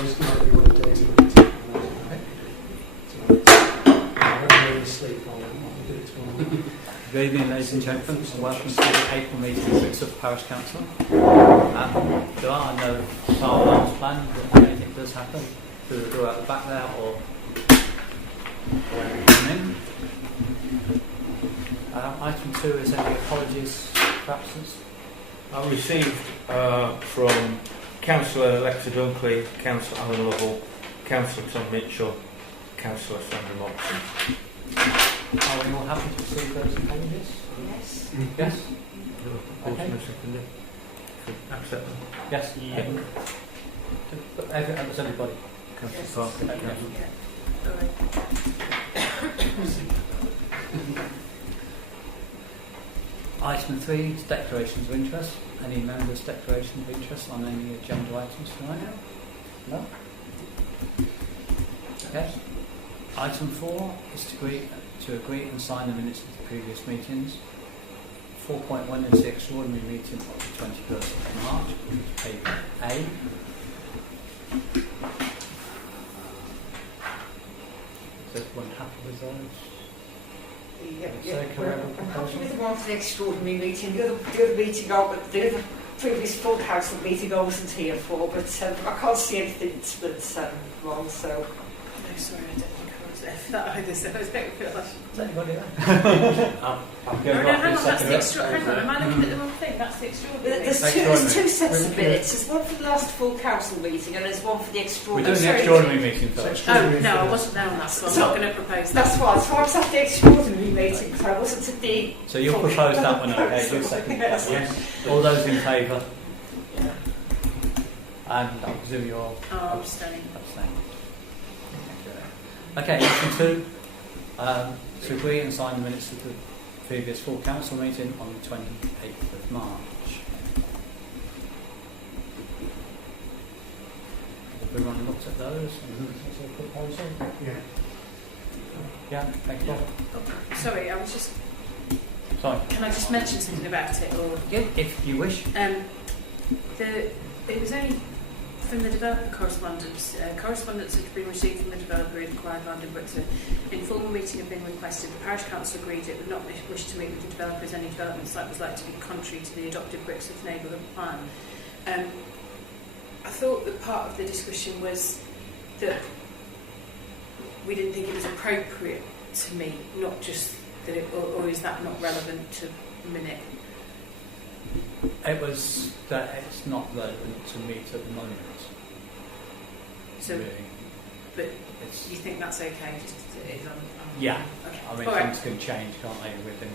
proposed might be one of the days of the meeting. I won't really sleep on it. I'll do it tomorrow. Good evening, ladies and gentlemen, and welcome to the April meeting of the Parish Council. There are no fire alarms planned, but if anything does happen, through the door out the back there or come in. Item 2 is any apologies for absence. I received from Councillor Alexa Dunkley, Councillor Alan Lovell, Councillor Tom Mitchell, Councillor Sandra Moxon. Are we all happy to receive those apologies? Yes. Yes? Okay. Accept them. Yes? Yeah. That's everybody. Councillor Parker. Okay. Item 3 is declarations of interest. Any members' declaration of interest on any agenda items tonight? No? Okay. Item 4 is to agree and sign the minutes of the previous meetings. 4.1 is the extraordinary meeting of the 21st of March, which is paper A. Is everyone happy with those? I'm happy with the one for the extraordinary meeting. The other meeting, the other previous full council meeting I wasn't here for, but I can't see anything that's wrong, so... No, sorry, I don't think I was there for that either, so I don't feel like... Is anybody there? I'm going No, right hang for on, the that's second the extraordinary. Hang on, am I looking at the wrong thing? That's the extraordinary. There's two sets of minutes. There's one for the last full council meeting and there's one for the We're extraordinary. doing the extraordinary meeting first. Oh, no, I wasn't there on that, so I'm not going to propose that. That's right, so I was at the extraordinary meeting, so I wasn't at the... So you'll propose that one, okay? You'll second that one. All those in favour? Yeah. And I presume you're Abstaining. abstaining. Okay, item 2. To agree and sign the minutes of the previous full council meeting on the 28th of March. Everyone looked at those? Is there a proposal? Yeah. Yeah, thank you. Oh, sorry, I was just... Sorry. Can I just mention something about it, or... Yeah, if you wish. It was only from the developer correspondence. Correspondence had been received from the developer in Quiet London, but an informal meeting had been requested. The parish council agreed it would not wish to meet with the developer as any development site was likely to be contrary to the adopted Brixworth neighbourhood plan. I thought that part of the discussion was that we didn't think it was appropriate to meet, not just that it, or is that not relevant to minute? It was that it's not relevant to meet at the moment. So, really. But It's, you think that's okay? Just as it is on yeah. Okay. I mean, All things right. can change, can't they, within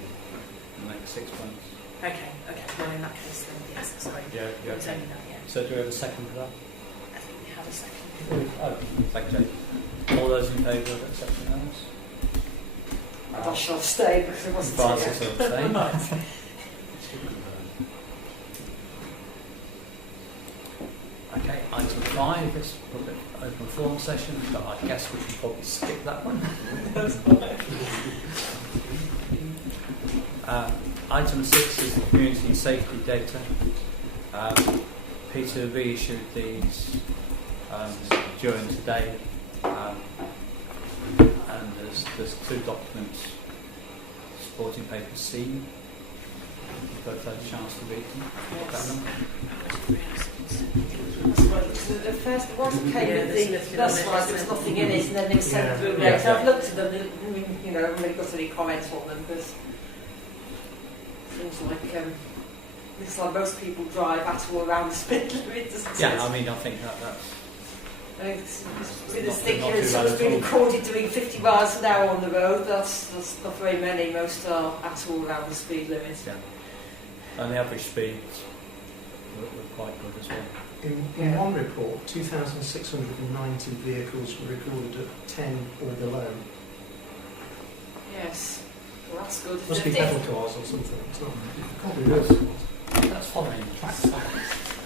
the next 6 months? Okay. Well, in that case, then yes, sorry. Yeah, It was only that, yeah. So do we have a second for that? I think we had a second. Oh, thank you, Jake. All those in favour of accepting those? I shall stay because it wasn't Francis here. will abstain. Okay, item 5 is public open forum session, but I guess we should probably skip that one. Item 6 is the community safety data. Peter reissued these during today, and there's 2 documents supporting paper C. You've both had a chance to read them. The first one came Yeah, with there's the... nothing That's on it, right, there was nothing in it, and then they were sent Yeah. through Yeah. later. I've looked at them, and, I haven't really got any comments on them, because it seems like... looks like most people drive at or around the speed limit, doesn't it? Yeah, I mean, I think that's... It's Not ridiculous. too bad Someone's at been all. recorded doing 50 miles an hour on the road. That's not very many. Most are at or around the speed limit. Yeah. And the average speeds were quite good as well. In one report, 2,690 vehicles were recorded at 10 or below. Yes. Well, that's good. Must be If- pedal cars or something. It's not. Probably is. That's following tracks.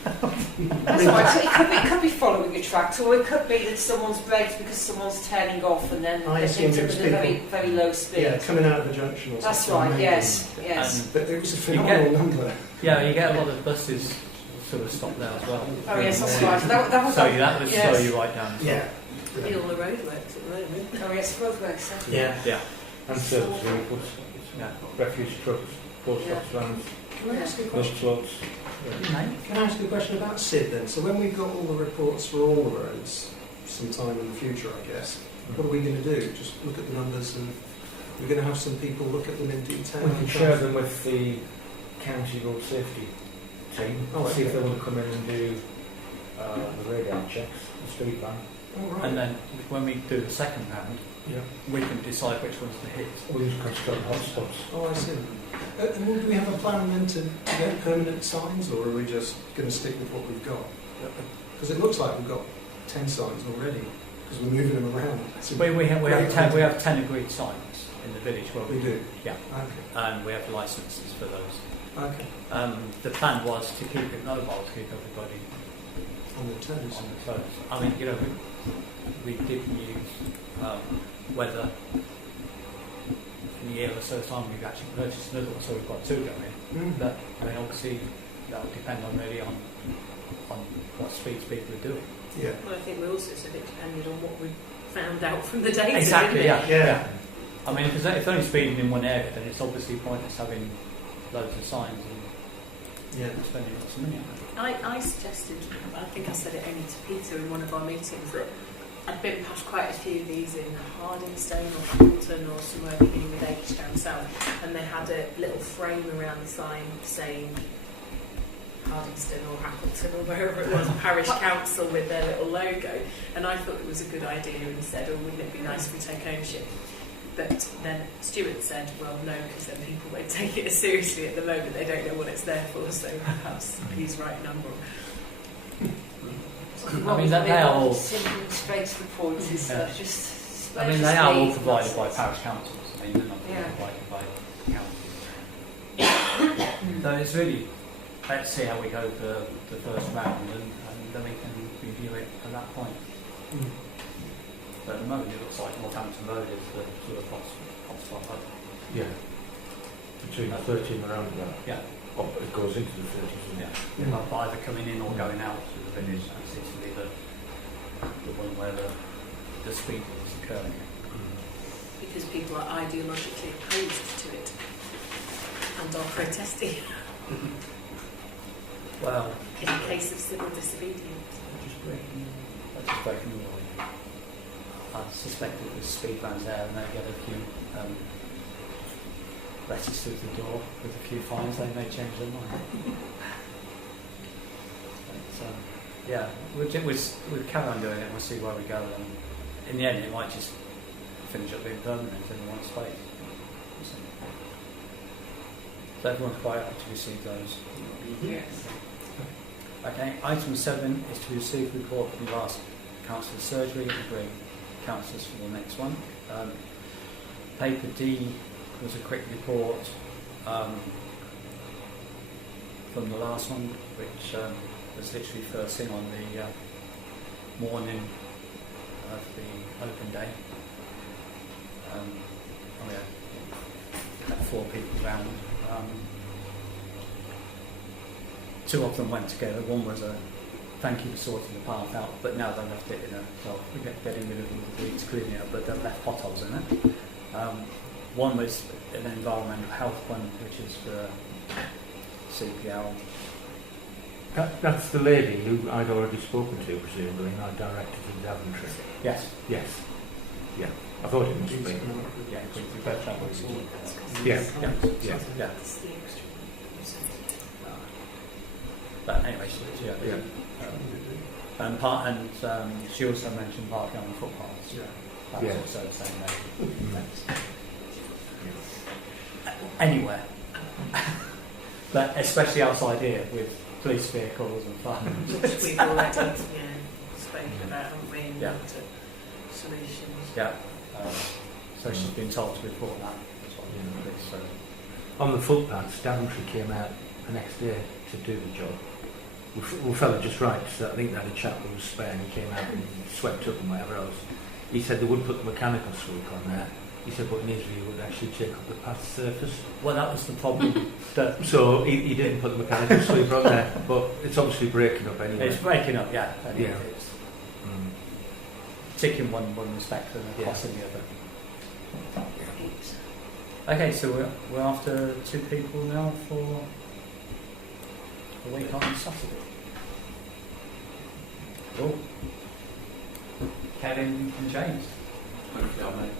That's right. So it could be following a tractor, or it could be that someone's braked because someone's turning off and then I they assumed picked it up was at a people. very low speed. Yeah, coming out of a junction or something. That's right. maybe. Yes. Yes. But it was a You phenomenal number. Yeah, you get a lot of buses sort of stop there as well. Oh yes, that's right. That was So that would yes. slow you right down. Yeah. Be all the roadworks at the moment. Oh yes, roadworks. Yeah. Yeah. And service vehicles, Yeah. refuse trucks, post Yeah. office vans, Can I ask you a bus question? floats. Can I ask you a question about SID then? So when we've got all the reports for all the roads, sometime in the future, I guess, what are we going to do? Just look at the numbers, and we're going to have some people look at them in detail. We can share them with the county road safety team, Oh, see if okay. they want to come in and do the radar checks, the speed ban. Oh, right. And then when we do the second round, Yeah. we can decide which ones to hit. We use construct hotspots. Oh, I see. And do we have a plan then to get permanent signs, or are we just going to stick with what we've got? Because it looks like we've got 10 signs already, because we're moving them around. So We have 10 agreed signs in the village. Where we do? Yeah. Okay. And we have licences for those. Okay. The plan was to keep it mobile, to keep everybody On the toes. on the toes. I mean, we did use weather. In a year or so's time, we've actually purchased another one, so we've got 2 going. Mm. But I mean, obviously, that would depend on what speeds people are doing. Yeah. Well, I think we also said it depended on what we found out from the data. Exactly. didn't it? Yeah. I mean, if it's only speeding in one area, then it's obviously pointless having loads of signs and Yeah. spending lots of money on it. I suggested, I think I said it only to Peter in one of our meetings, that I'd been past quite a few of these in Hardingstone or Hamilton or somewhere beginning with H down south, and they had a little frame around the sign saying Hardingstone or Hamilton or wherever it was, parish council with their little logo, and I thought it was a good idea and said, oh, wouldn't it be nice if we take ownership? But then Stuart said, well, no, because then people won't take it as seriously at the moment. They don't know what it's there for, so perhaps he's right and I'm wrong. I mean, they are all. Simple and straight to the point. It's Yeah. just. I mean, they are all provided by parish councils. I mean, they're not provided by councils. So it's really, let's see how we go for the first round, and then we can review it at that point. Mm. But at the moment, it looks like Northampton Road is the sort of hotspot. Yeah. Between 13 and around that. Yeah. Oh, it goes into the 30s, doesn't it? Yeah. But either coming in or going out to the village, that seems to be the one where the speed is occurring. Because people are ideologically opposed to it and are protesting Well, in a case of civil disobedience. just breaking the law. I suspect that there's speed vans there and they get a few letters through the door with a few fines, they may change their mind. But, yeah, we'll carry on doing it and we'll see where we go. And in the end, it might just finish up being permanent in one space. So everyone's quite happy to receive those. Yes. Okay, item 7 is to receive report from the last councillor's surgery and agree councillors for the next one. Paper D was a quick report from the last one, which was literally first thing on the morning of the open day. We had 4 people round. 2 of them went together. One was a thank you for sorting the path out, but now they left it in a, well, we're getting rid of all the weeds, cleaning it up, but they've left potholes in it. One was an environmental health one, which is for CPL. That's the lady who I'd already spoken to, presumably, and I directed to Daventry. Yes. Yes. Yeah. I thought it must be. Yeah, we better have it. Yeah. Yeah. Yeah. Yeah. That's the extra. But anyway, yeah. Yeah. And she also mentioned parking on the footpaths. Yeah. That's Yeah. also the same lady. Anywhere. But especially outside here with police vehicles and fire. Which we've already spoken about, haven't we? And Yeah. looked at solutions. Yeah. So she's been told to report that as well. Yeah. So, On the footpaths, Daventry came out the next day to do the job. We felt just right, so I think they had a chap who was spare and he came out and swept up and whatever else. He said they wouldn't put the mechanical sweep on there He said, but initially you would actually check up the path surface. Well, that was the problem. That So he didn't put the mechanical sweeper on there, but it's obviously breaking up anyway. it's breaking up, yeah. And Yeah. It's Mm. ticking one respect and Yeah. crossing the other. Okay, so we're after 2 people now for a week on Saturday. Cool. Kevin and James. Hopefully I'll make it.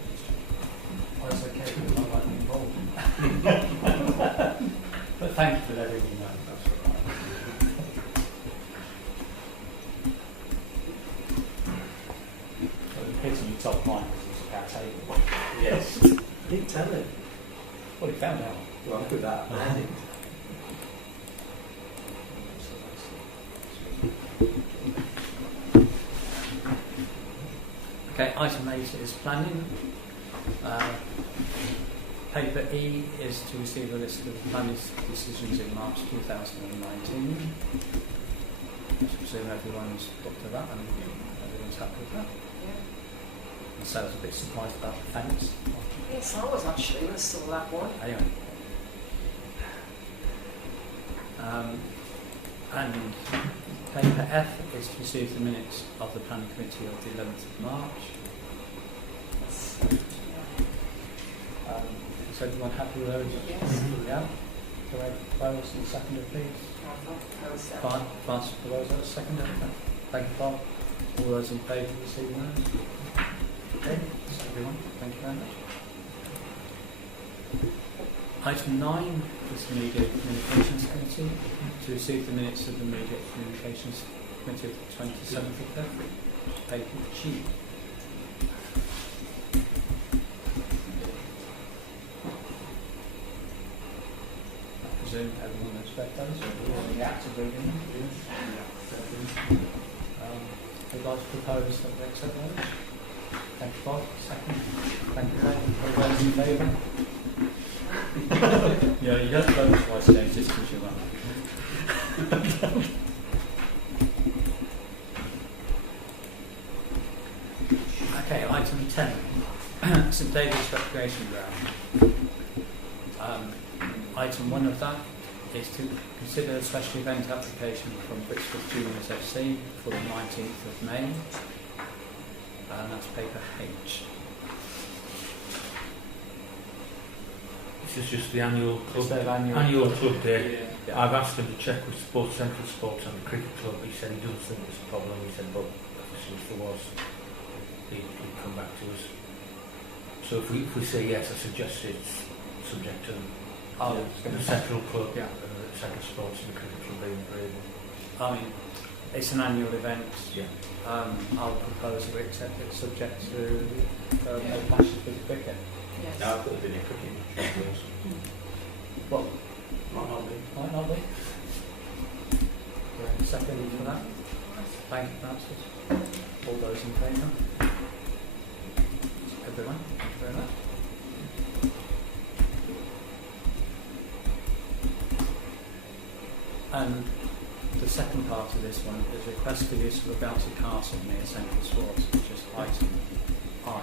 Oh, it's okay, because I'm not involved. But thank you for letting me know. That's all right. Well, the pits on your top line because it's a power table. Yes. I didn't tell him. Well, he found out. Well, I'm good at that. I didn't. Okay, item 8 is planning. Paper E is to receive a list of planning decisions in March 2019. I presume everyone's looked at that and everyone's happy with that. Yeah. So I was a bit surprised about the fence. Yes, I was actually when I saw that one. Anyway. And paper F is to receive the minutes of the planning committee of the 11th of March. Is everyone happy with those? Yes. Yeah. So I propose and seconder, please. Fine, Francis Pelosi, seconder. Thank you, Bob. All those in favour of receiving those? Okay, that's everyone. Thank you very much. Item 9 is the Media Communications Committee to receive the minutes of the Media Communications Committee of the 27th of February. Paper G. I presume everyone has read those, or everyone the act of reading them? Would like to propose that we accept those? Thank you, Bob. Second. Thank you, Ray. All those in favour? Yeah, you don't vote twice, James, just because you're right. Okay, item 10. St David's Recreation Ground. Item 1 of that is to consider a special event application from Brixworth Juniors FC for the 19th of May. And that's paper H. This is just the annual club, Is there annual club day. Yeah. I've asked him to check with Sports Central Sports and the cricket club. He said he doesn't think it's a problem. He said, but obviously if there was, he'd come back to us. So if we say yes, I suggest it's subject to the Central Club, Yeah. Central Sports and the cricket club being agreeable. I mean, it's an annual event. Yeah. I'll propose that we accept it subject to no clashes with the cricket. Yes. No, I've got the video cooking. Well, Might not be. might not be. Second for that. Thank you, Francis. All those in favour? Everyone, thank you very much. And the second part of this one is a request for use of a bouncy castle near Central Sports, which is item I.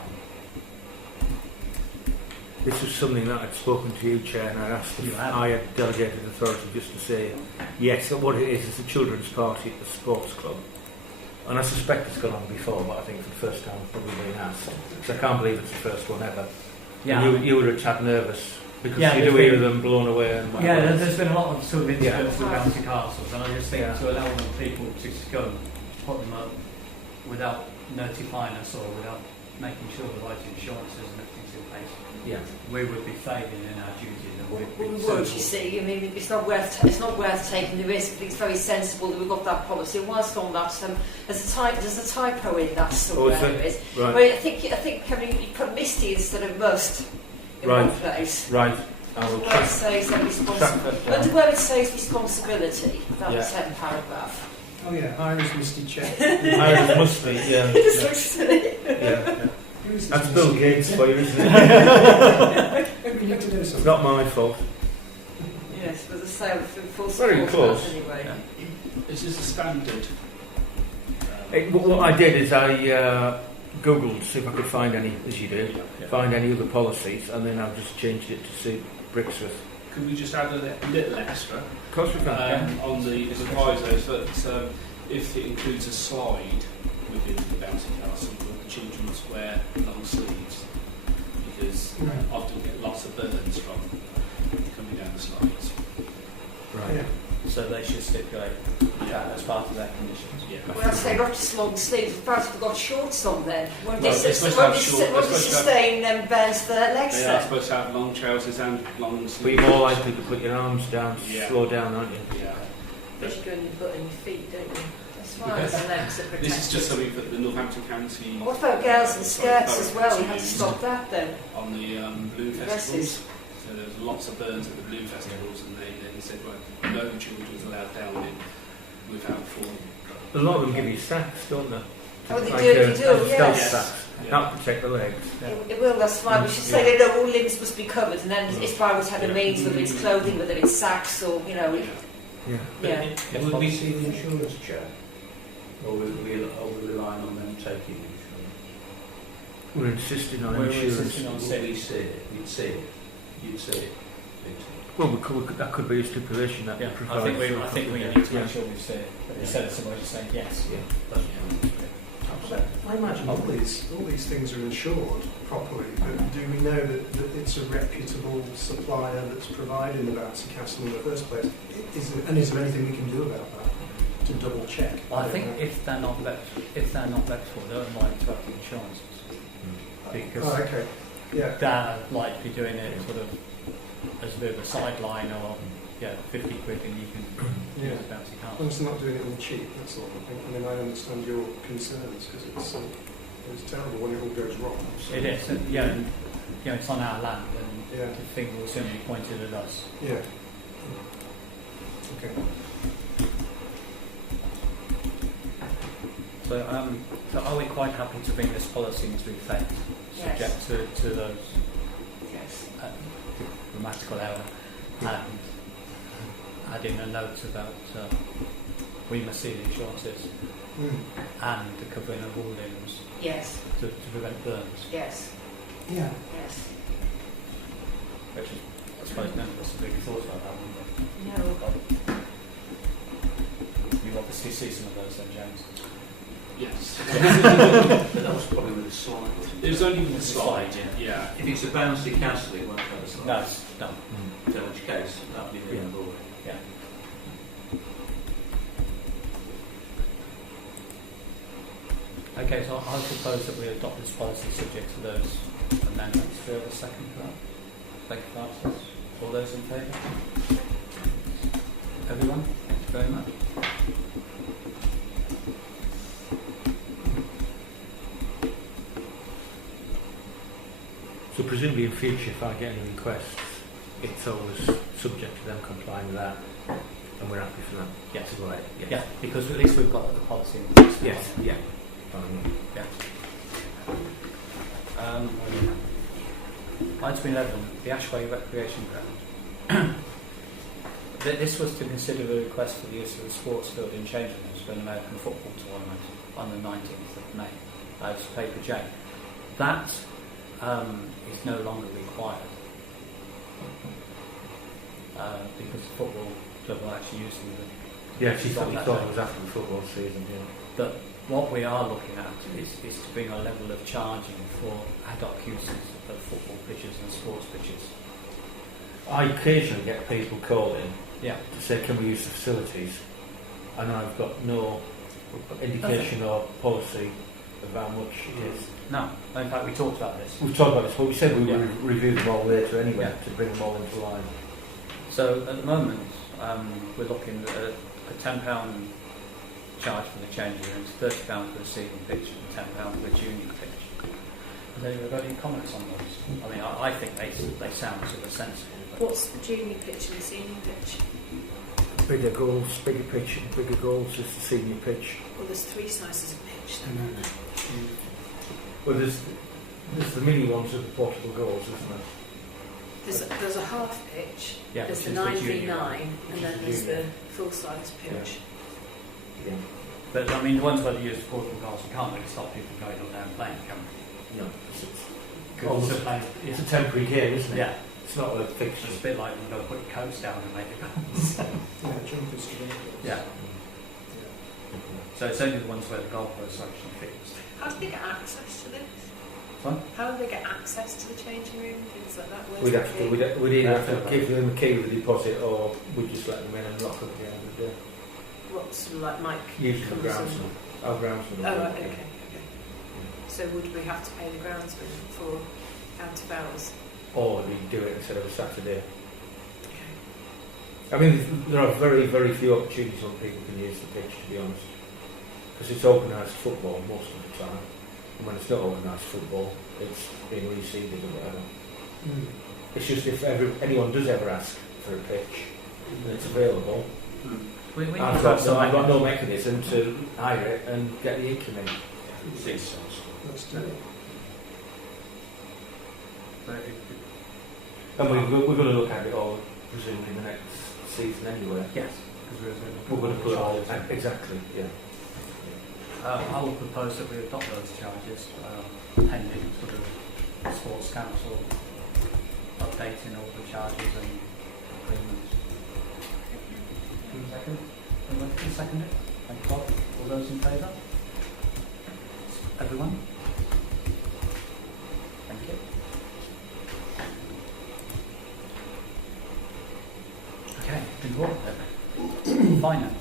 This was something that I'd spoken to you, Chair, and I'd asked You if had. I had delegated authority just to say yes. What it is a children's party at the sports club. And I suspect it's gone on before, but I think for the first time it's probably been asked. Because I can't believe it's the first one ever. Yeah. And you were a tad nervous because Yeah, you'd there's hear been- them blown away and Yeah, there's been a lot of sort of incidents Yeah. with bouncy castles, and I just think Yeah. to allow them people to just go and put them up without notifying us or without making sure the right insurances and everything's in place, yeah. we would be failing in our duty. And Well, we'd we be would, sensible. you see. I mean, it's not worth taking the risk. But it's very sensible that we've got that policy. And whilst on that, there's a typo in that somewhere. is there? there is. Right. Well, I think Kevin, you put Misty instead of must in Right. one place. Right. I will Where it track says that that responsibility. down. Under where it says responsibility, that Yeah. 10th paragraph. Oh yeah, Irish Misty Check. Irish must be, yeah. It just looks silly. yeah. Who's That's this Bill Misty? Gates for you, isn't it? Maybe you have to do It's something. not my fault. Yes, but as I say, I'm full Very support close. of that anyway. Yeah. Is this a standard? What I did is I Googled to see if I could find any, as you do, find any other policies, and then I've just changed it to suit Brixworth. Could we just add a little extra Of course we can. on the provisos that if it includes a slide within the bouncy castle, the children must wear long sleeves because often get lots of burns from coming down the slides. Right. Yeah. So they should stipulate that as part of their conditions. Yeah. Well, I'd say not just long sleeves, perhaps they've got shorts on then. Won't Well, they they're supposed to have short- won't they're they supposed to have- sustain burns to their legs They are then? supposed to have long trousers and long sleeves. But you're more likely to put your arms down, Yeah. slow down, aren't you? Yeah. Because you go in your butt and your feet, don't you? That's Your right. legs are protected. This is just something that the Northampton County What about girls in skirts as well? You have to stop that then. on the blue Dresses. festivals. So there was lots of burns at the blue festivals, and they said, well, no children was allowed down in without full. A lot of them give you sacks, don't they? Oh, they Like, do, stealth yes. sacks. Yeah. That protect the legs. It will, that's fine. We should say that all limbs must be covered, and then if I was having means, whether it's clothing, whether it's sacks, or, you know, Yeah. yeah. Would we see the insurance check? Or would we relying on them taking insurance? We're insisting on We're insurance. insisting on Would we see it? You'd see it. You'd see it. Well, that could be a stipulation that Yeah, provides. I think we need to make sure we see it. But instead of somebody just saying yes. Yeah. I imagine all these things are insured properly, but do we know that it's a reputable supplier that's providing the bouncy castle in the first place? Is there anything we can do about that to double check? Well, I think if they're not reputable, they're unlikely to have the insurances because Oh, okay. Yeah. they're likely doing it sort of as a bit of a sideline or 50 quid and you can Yeah. use a bouncy As castle. long as they're not doing it on the cheap, that's all. I mean, I understand your concerns because it's terrible when it all goes wrong. So, It is, and, it's on our land and Yeah. the finger will soon be pointed at us. Yeah. Okay. So are we quite happy to bring this policy into effect, Yes. subject to those Yes. grammatical error, and adding a note about we must see the insurances and the covering of all limbs Yes. to prevent burns, Yes. Yeah. Yes. which is, I suppose, none of us have really thought about that one, No. but you obviously see some of those then, James. Yes. But that was probably with a slide. It was only with the Slide, slide. Yeah. If it's a bouncy castle, it won't have a slide. No. So in which case, that would be the end of all. Yeah. Okay, so I propose that we adopt this policy subject to those amendments. Do we have a second for that? Thank you, Francis. All those in favour? Everyone? Thank you very much. So presumably in future, if I get any requests, it's always subject to them complying with that, and we're happy for that. Yes. Right. Yeah, because at least we've got the policy in place. Yes. Yeah. Yeah. Item 11, the Ashway Recreation Ground. This was to consider a request for the use of the sports field in Changelings for an American football tournament on the 19th of May. As paper J. That is no longer required because the football club are actually using the. Yeah, she thought that it day. was after the football season. Yeah. But what we are looking at is to bring a level of charging for ad hoc uses of football pitches and sports pitches. I occasionally get people calling Yeah. to say, can we use the facilities? And I've got no indication or policy of how much it is. No, in fact we talked about this. We've talked about this, but we said we Yeah. would review them all later anyway, Yeah. to bring them all into line. So at the moment we're looking at a £10 charge for the changing rooms, £30 for the senior pitch and £10 for the junior pitch. Has anyone got any comments on those? I mean, I think they sound sort of sensible. But What's the junior pitch and the senior pitch? Bigger goals, bigger pitch, bigger goals is the senior pitch. Well, there's three sizes of pitch. Then. Well, there's the mini ones with the portable goals, isn't there? There's a half pitch, yeah, there's which the is the junior 9v9, and then there's junior. the full size pitch. Yeah. But I mean, the ones where they use portable cars, you can't really stop people going up there and playing, can we? No, Could also play, it's a temporary game, isn't it? yeah. It's not a fixture. It's a bit like you go put your coats down and make it goals. Yeah, jumpers today. Yeah. So it's only the ones where the goalposts are actually fixed. How do they get access to this? Sorry? How do they get access to the changing room? Things like that? Where's We'd the have to, key? we'd either have to give them a key with a deposit, or we'd just let them in and lock up the end of the day. What sort of like Mike? Usually the comes groundsman. Our groundsman. Oh, right, okay. So would we have to pay the groundsman for out of hours? Or we do it instead of a Saturday. Okay. I mean, there are very, very few opportunities when people can use the pitch, to be honest. Because it's organised football most of the time. And when it's not organised football, it's being reseeded or whatever. It's just if anyone does ever ask for a pitch, and it's available, I've got no mechanism to hire it and get the income in. Let's do it. And we're going to look at it all, presumably, the next season anyway. Yes. We're going to put it all exactly, yeah. I would propose that we adopt those charges pending sort of Sports Council updating all the charges and agreements. Second? Anyone can second it? Thank you, Bob. All those in favour? Everyone? Thank you. Okay, good work then. Finance.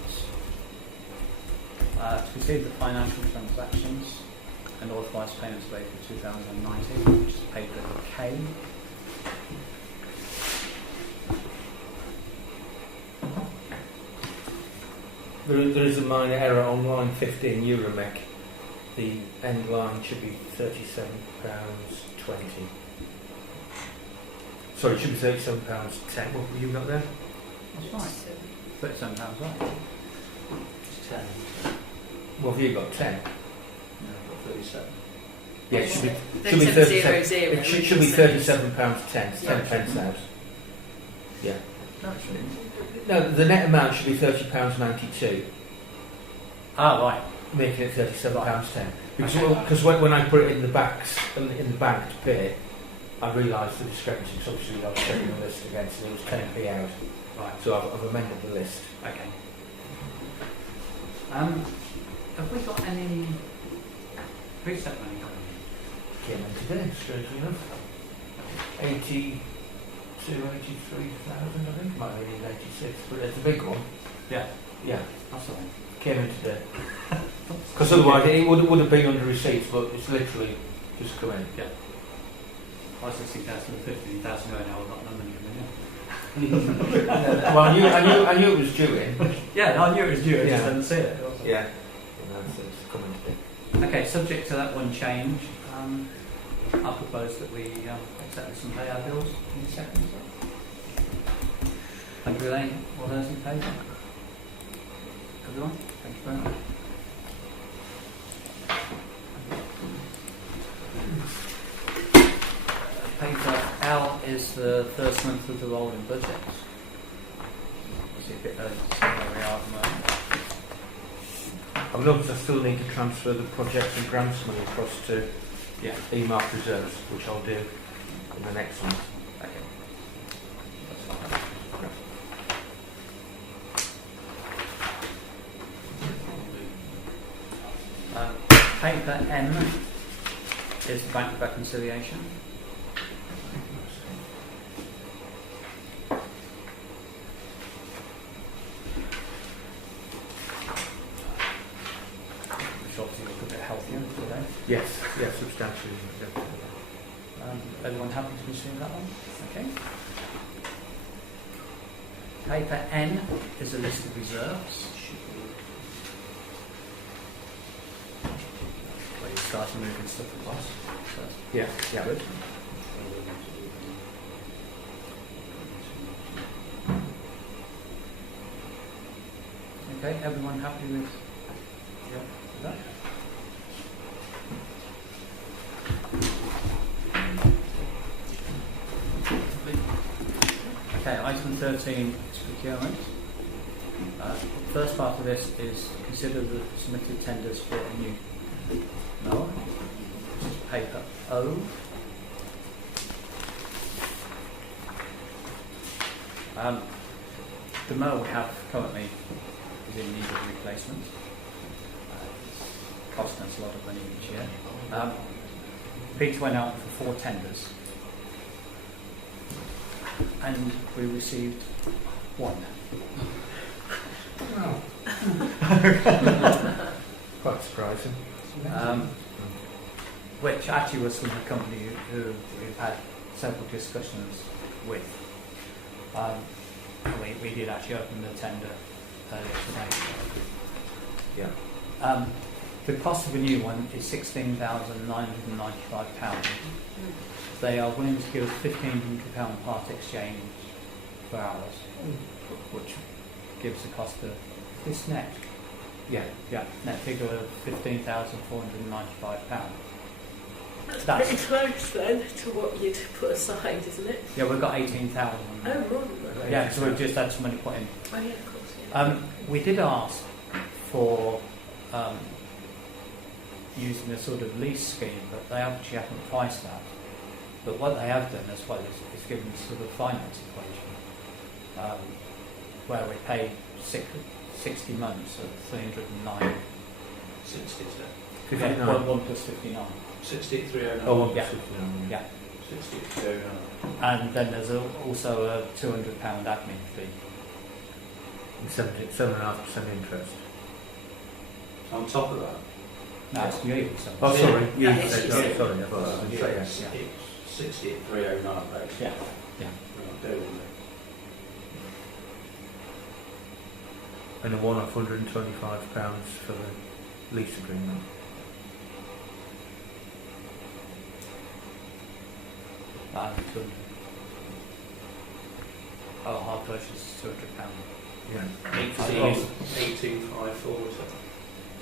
To receive the financial transactions and authorised payments made for 2019, which is paper K. There is a minor error on line 15, Euromec. The end line should be £37.20. Sorry, it should be £37.10. What have you got there? That's right. £37, right? It's 10. What have you got? 10? No, I've got 37. Yeah, it should be, 37.00. it should be £37.10. It's 10 pence out. Yeah. No, it shouldn't. No, the net amount should be £30.92, Ah, right. making it £37.10. Because when I put it in the bank to pay, I realised the discrepancy. Because obviously I was checking the list against it. It was 10p out. Right. So I've amended the list. Okay. Have we got any preset money coming in? Came in today, strangely enough. 83,000, I think. Might be 86, but it's a big one. Yeah. Yeah, That's the one. came in today. Because otherwise it would have been under receipts, but it's literally just come in. Yeah. I was thinking 15,000 going now, I've got no money coming in. Well, I knew it was due in. Yeah, I knew it was due, I Yeah. just didn't see it. Yeah. So it's coming today. Okay, subject to that one change, I propose that we accept this and pay our bills in a second. Thank you, Elaine. All those in favour? Everyone? Thank you very much. Paper L is the first month of the rolling budget. It's a bit early to see where we are at the moment. I've noticed I still need to transfer the projects and grants money across to EMARC reserves, which I'll do in the next one. Okay. That's fine. Paper M is the bank reconciliation. Which obviously look a bit healthier today. Yes, substantially. Everyone happy to receive that one? Okay. Paper N is a list of reserves. Where you start moving stuff across. Yeah, Good. Okay, everyone happy with that? Okay, item 13 is procurement. First part of this is consider the submitted tenders for a new mower, which is paper O. The mower we have currently is in need of replacement. It's costing us a lot of money each year. Peter went out for 4 tenders and we received 1. Quite surprising. Which actually was from a company who we've had several discussions with. And we did actually open the tender today. Yeah. The cost of a new one is £16,995. They are willing to give us £1,500 part exchange for ours, which gives the cost of this net. Yeah. Net figure of £15,495. That's pretty close then to what you'd put aside, isn't it? Yeah, we've got 18,000. Oh, more than that. Yeah, so we've just had some money put in. Oh, yeah, of course. Yeah. We did ask for using a sort of lease scheme, but they actually haven't priced that. But what they have done as well is given a sort of finance equation where we pay 60 months at 309. 60, is it? 59. 1 plus 59. 6309. Oh, 1 Yeah. 59. Yeah. 6309. And then there's also a £200 admin fee. And 7.5% interest. On top of that? No, it's new. So. Oh, sorry. Yeah, You it's said, just- sorry, I thought I was going to say Yeah, yes. it's 6309 basically. Yeah. Yeah. We're not doing it. And a one-off £125 for the lease agreement. And 200. Oh, hard purchase is £200. Yeah. 18,540.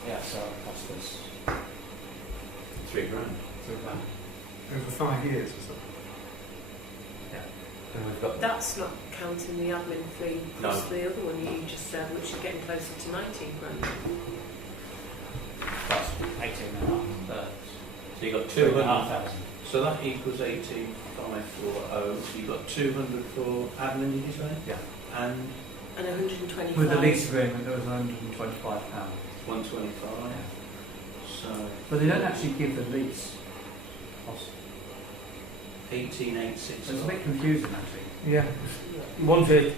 Yeah, so it cost us £3 grand. £3. Over 5 years or something. And we've got That's not counting the admin fee plus No. the other one you just said, which is getting closer to 19 grand. Plus 18.5. So you got 200. 2,500. So that equals 18,540. So you got 200 for admin, did you say? Yeah. And And 125. With the lease agreement, there was £125. 125. So But they don't actually give the lease cost. 18,860. It's a bit confusing actually. yeah. One's a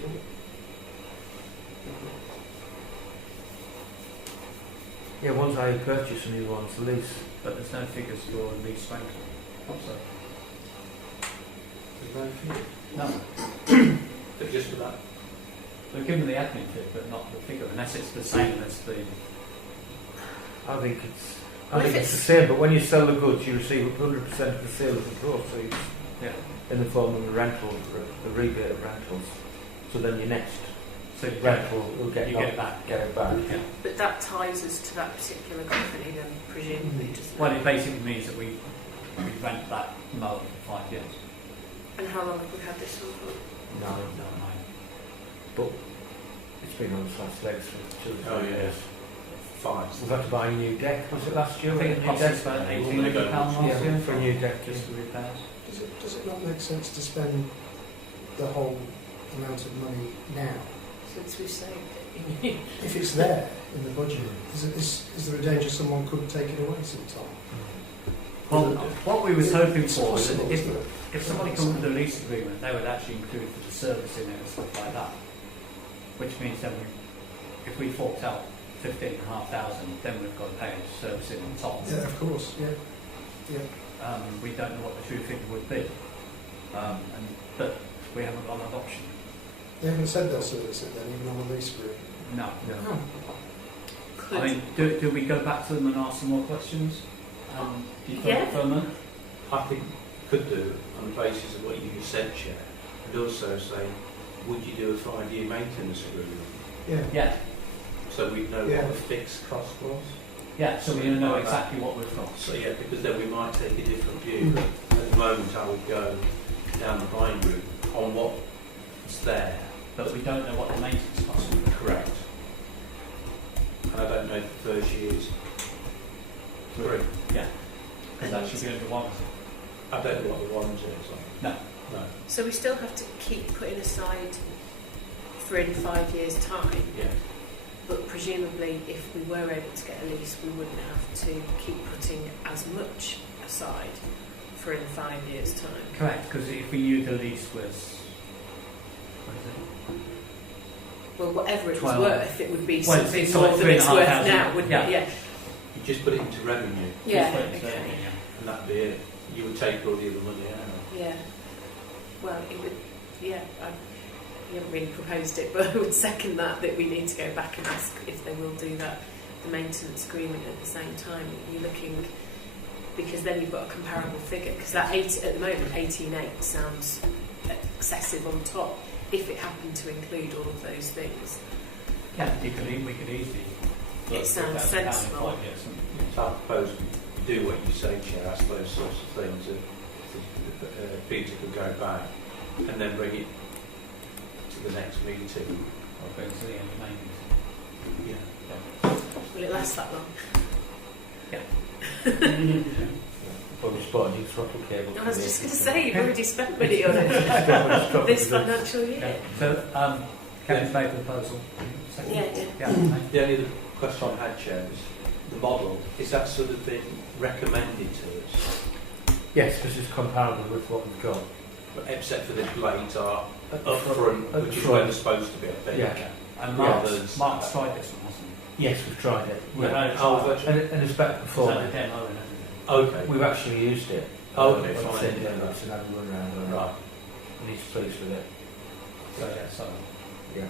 one's a purchase and the other one's a lease. But there's no figures for lease rental. Also. No. But just for that. They're given the admin fee, but not the figure, unless it's the same as the. I think it's Well, if the it's- same, but when you sell the goods you receive 100% of the sale of the proceeds Yeah. in the form of a rental, a rebate of rentals. So then your next So you rental will get you get it back. Get it back. Yeah. But that ties us to that particular company then, presumably, doesn't it? Well, it basically means that we rent that mower for 5 years. And how long have we had this one for? No, but it's been on its last legs for 2 or 3 Oh, yeah. years. 5. We've had to buy a new deck. Was it last year? I think it A new cost deck? us about Yeah, £1,800 last Yeah, year for a new deck. just for repairs. Does it not make sense to spend the whole amount of money now? Since we've saved it. If it's there in the budget, is there a danger someone could take it away sometime? Well, what we was hoping It's for is possible, if, isn't it? if somebody comes with a lease agreement, they would actually include the service in it and stuff like that. Which means then if we forked out 15,500, then we've got to pay a service in on top. Yeah, of course, yeah. We don't know what the true figure would be, but we haven't got that option. They haven't said they'll service it then, even on the lease agreement. No. Oh. Could. I mean, do we go back to them and ask some more questions? Defer Yeah. deferment? I think you could do on the basis of what you just said, Chair, and also say, would you do a 5-year maintenance agreement? Yeah. Yeah. So we'd know Yeah. what the fixed cost was. Yeah, so we know exactly what we've got. So yeah, because then we might take a different view. But at the moment, I would go down the buying route on what's there. But we don't know what the maintenance cost is. Correct. and I don't know if the first year's 3. Yeah. Because that should be under one. I don't know what the warranty is on. No. No. So we still have to keep putting aside for in 5 years' time, Yeah. but presumably if we were able to get a lease, we wouldn't have to keep putting as much aside for in 5 years' time. Correct, because if we knew the lease was, what is it? Well, whatever it was 12. worth, it would be Well, something it's more like than it's worth 3,500. now, wouldn't Yeah. it? Yeah. You just put it into revenue, Yeah. Just put it Okay. there, and that'd be it. You would take all the other money out. Yeah. Well, it would. Yeah. You haven't really proposed it, but I would second that we need to go back and ask if they will do that, the maintenance agreement at the same time. You're looking, because then you've got a comparable figure. Because that at the moment 18.8 sounds excessive on top. If it happened to include all of those things, Yeah, we could easily. It sounds sensible. So I propose we do what you say, Chair, ask those sorts of things. If Peter could go back and then bring it to the next meeting. Yeah. will it last that long? Probably spot a new throttle cable. I was just going to say, you've already spent money on it this financial year. Yeah. So, Kevin's made the proposal. Second? Yeah. Yeah. The only other question I had, Chair, was the model. Is that sort of been recommended to us? Yes, because it's comparable with what we've got. But except for the blades are up front, Up which is front. where they're supposed to be, I think. Yeah. And Rather Mark's tried this one, hasn't he? Yes, we've tried it. Yeah. And it's better Is that performing. a demo and everything? Okay. We've actually used it. Okay, Like I fine. said, yeah, it's another run around. Right. And he's pleased with it. So, yeah, so. Yeah.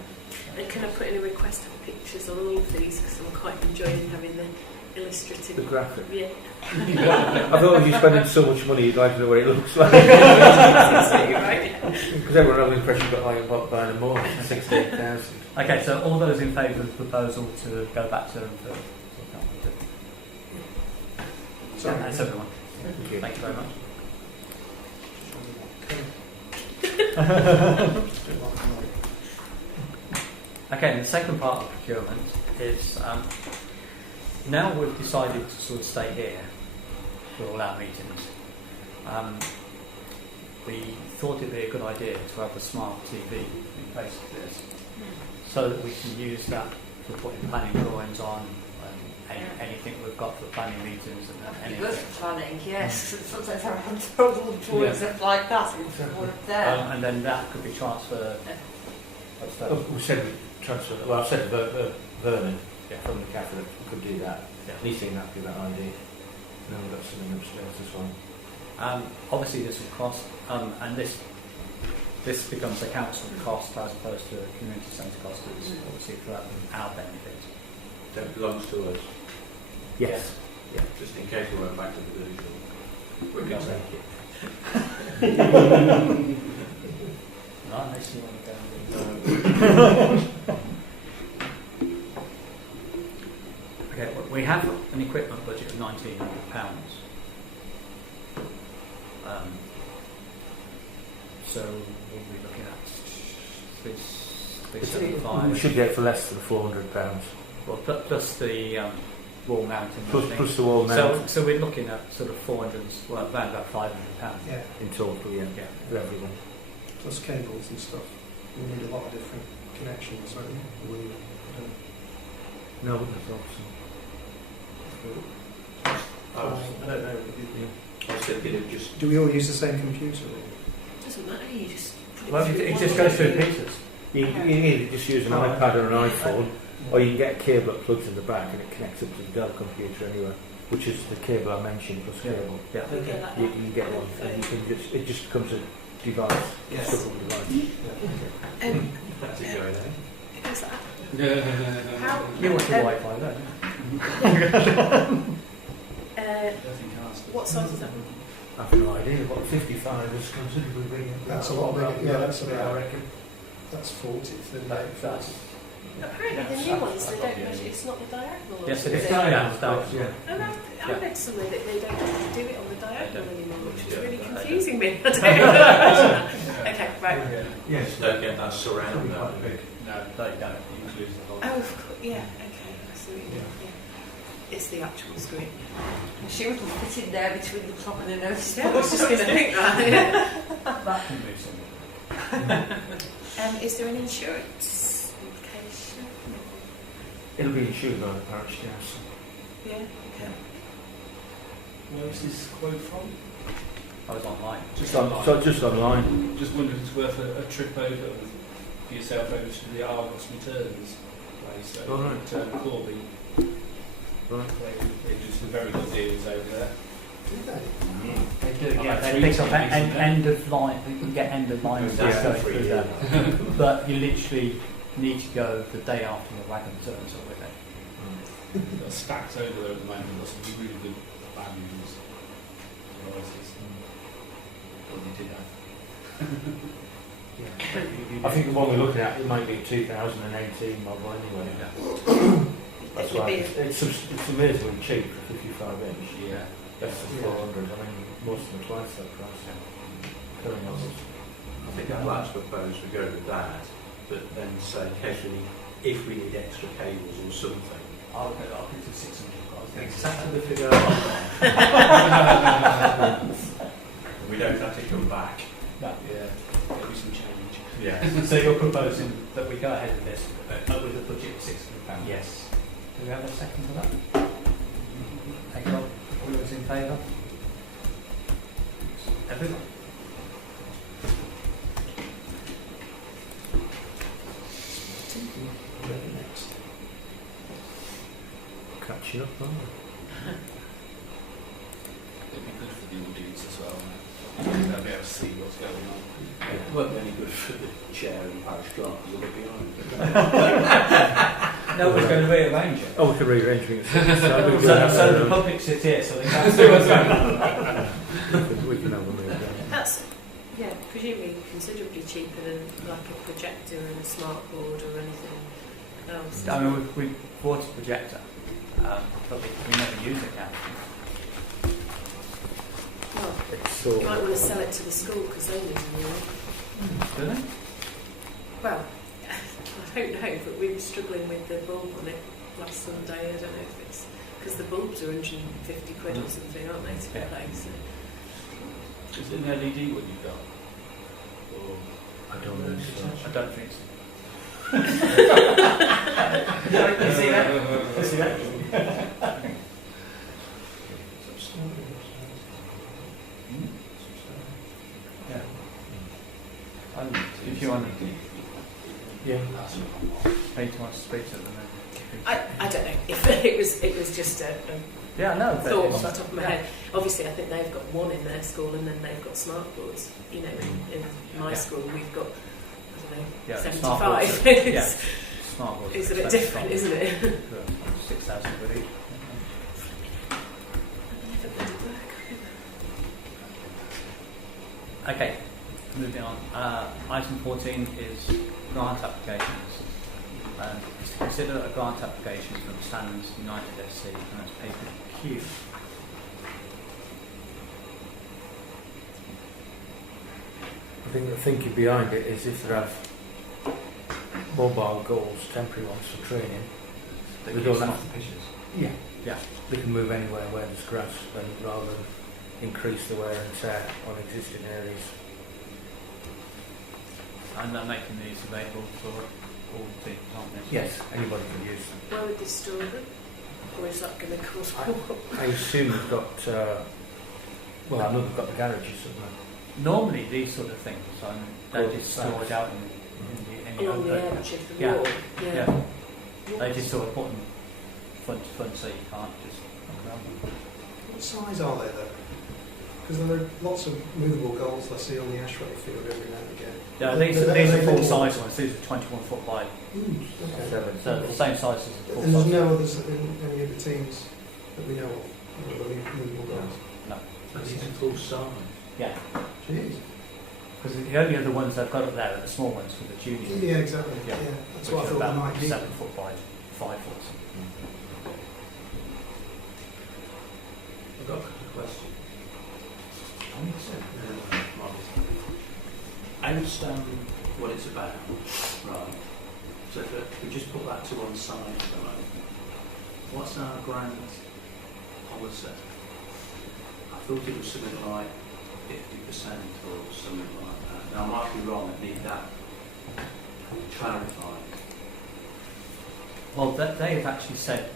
And can I put in a request for pictures on all of these, because I'm quite enjoying having the illustrative. The graphic. Yeah. I thought if you're spending so much money, you'd like to know what it looks like. Absolutely right. Because everyone has the impression you've got like buying them more, 68,000. Okay, so all those in favour of the proposal to go back to them for. Sorry. That's everyone. Thank you. Thank you very much. Okay, the second part of procurement is now we've decided to sort of stay here for all our meetings. We thought it'd be a good idea to have a smart TV in place of this, so that we can use that for putting planning drawings on and anything we've got for planning meetings and Good anything. planning, yes. Sometimes I have total drawings of like that in one of them. And then that could be transferred. We said we transfer. Well, I've said to Vernon from the cafe that we could do that. Yeah. And he seemed happy with that idea. And then we've got something upstairs as well. Obviously, this will cost, and this becomes a council cost as opposed to a community centre cost. It's obviously for our benefit. That belongs to us. Yes. Yeah. Just in case we went back to the division. We can take it. Not unless you want to go. Okay, well, we have an equipment budget of £1,900. So we'll be looking at 375. We should get it for less than £400. Well, plus the wall mounting. Plus the wall mount. So we're looking at sort of 400, well, around about £500. Yeah. In total, yeah. For everyone. Plus cables and stuff. We need a lot of different connections, right? No, I wouldn't have thought so. I don't know. I was thinking of just. Do we all use the same computer? Doesn't matter. You just. Put Well, through it one just of goes them. through Peters. You can either just use an iPad or an iPhone, or you can get a cable that plugs in the back and it connects up to the Dell computer anyway, which is the cable I mentioned plus cable. Yeah. Okay, like You that. can get one, and you can just it just becomes a device, Yes. stuffable device. That's it going there. Is that? How? You want your Wi-Fi, don't you? What size is that? I've no idea. What 55 is considerably bigger. That's a lot bigger. Yeah, that's I about. reckon. That's 40. That's Apparently the new ones, they don't measure, it's not the diagonal. yes, it is is. it? Yeah, Yeah. And I read somewhere that they don't have to do it on the diagonal don't. anymore, which is Yeah, really they don't. confusing me. I don't know. Okay, right. Yes. Just don't get that surround now. No, they don't. You lose the whole. Oh, of course, yeah, okay, I see what you mean. It's the actual screen. She would fit in there between the clock and the notice Yeah, I board. was just going to think that. Yeah. That can move something. Is there an insurance implication? It'll be insured by the parish council. Yeah. Okay. Where's this quote from? I was online. Just So online. just online. Just wondered if it's worth a trip over for yourself over to the Argos Returns place over Right. at Corby. Right. They do some very good deals over there. They do, I've yeah. had They three pick up TVs in there. end of line. You can get end of line Goes stuff down going for through 3 there. years. But you literally need to go the day after the wagon turns up with it. They're stacked over there at the moment. Got some really good values. Varieties. What you did that. I think the one we're looking at, it might be a 2018 model anyway. That's why it's amazingly cheap for 55 inch. Yeah. Less than 400. I mean, most of them twice that price. Current models. I think I'd like to propose we go with that, but then say occasionally if we need extra cables or something. I'll put it to 600. Exactly the figure. We don't have to come back. No. Yeah. There'll be some change. Yeah. So you're proposing that we go ahead with this with a budget of £600? Yes. Do we have a second for that? Take it on. All those in favour? Everyone? Catching up, aren't we? It'd be good for the audience as well. They'll be able to see what's going on. It won't be any good for the chair and parish clerk because they'll be behind. No one's going to rearrange it. Oh, we could rearrange things. So the public sit here so they can't see what's going on. We can have one rearrange. That's, yeah, presumably considerably cheaper than like a projector and a smart board or anything else. I mean, we bought a projector, but we never use it now. Well, It's so. you might want to sell it to the school because they need a new one. Do they? Well, I don't know, but we were struggling with the bulb on it last Sunday. I don't know if it's because the bulbs are 150 quid or something, aren't they, to replace? So. Is it an LED what you've got? Or I don't know. I don't think so. You see that? You see that? Yeah. If you want to, Yeah. Peter wants to speak to them. I don't know if it was just a Yeah, I know. But thought it's- off the top of my head. Obviously, I think they've got one in their school, and then they've got smart boards. You know, in my school we've got Yeah, 75. smart boards. Yeah. Smart boards. It's a bit different, isn't it? 6,000 quid each. Never been to work. Okay, moving on. Item 14 is grant applications. It's to consider a grant application from Sands United SC and that's paper Q. I think the thinking behind it is if they have mobile goals, temporary ones for training, they don't have to. Yeah. Yeah. They can move anywhere where there's grass, and rather than increase the wear and tear on existing areas. And they're making these available for all teams, aren't they? Yes, anybody can use them. Where would they store them? Or is that going to cause more? I assume they've got. Well, I know they've got the garages, haven't they? Normally these sort of things, they're Well, just stored out in the Along the open. edge of the Yeah. wall? Yeah. They just sort of put them front to front so you can't just knock around them. What size are they though? Because there are lots of movable goals I see on the Ashway field every now and again. Yeah, these Are are they full big size ones? ones. These are 21 foot wide. Okay. So the same size as the full And there's size. no others in any of the teams that we know of that are movable goals? And it's full size. Yeah. Jeez. Because the only other ones they've got up there are the small ones for the juniors. Yeah, exactly. Yeah. Yeah, that's which what I are thought they about might be. 7 foot wide, 5 foot. I've got a question. I understand what it's about, right? So if we just put that to one side for the moment. What's our grant policy? I thought it was something like 50% or something like that. Now I might be wrong, I need that clarified. Well, they have actually said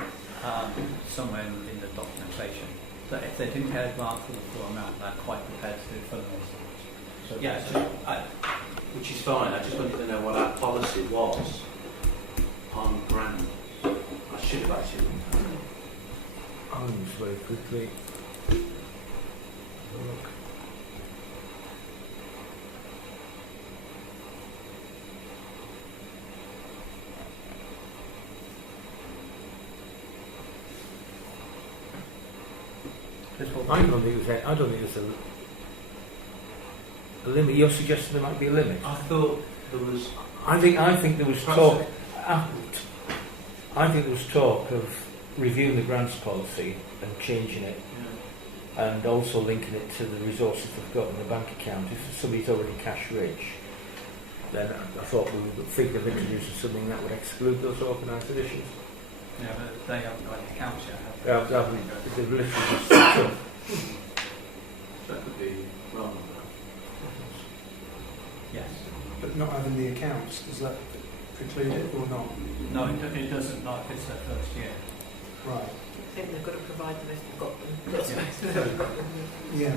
somewhere in the documentation that if they didn't get a grant for the full amount, they're quite prepared to do fundraising. So Yeah, so which is fine. I just wanted to know what our policy was on grant. I should have actually. I'll just very quickly. Look. I don't think there's a limit. You're suggesting there might be a limit? I thought there was. I think there was talk. I think there was talk of reviewing the grants policy and changing it, and also linking it to the resources they've got in the bank account. If somebody's already cash rich, then I thought we would think of introducing something that would exclude those organisations. yeah, but they haven't got any accounts yet, have they? They've literally just set up. That could be wrong. Yes. But not having the accounts, does that preclude it or not? No, it doesn't, not if it's their first year. Right. I think they've got to provide them if they've got them. Yeah. That's most of them have got them. Yeah.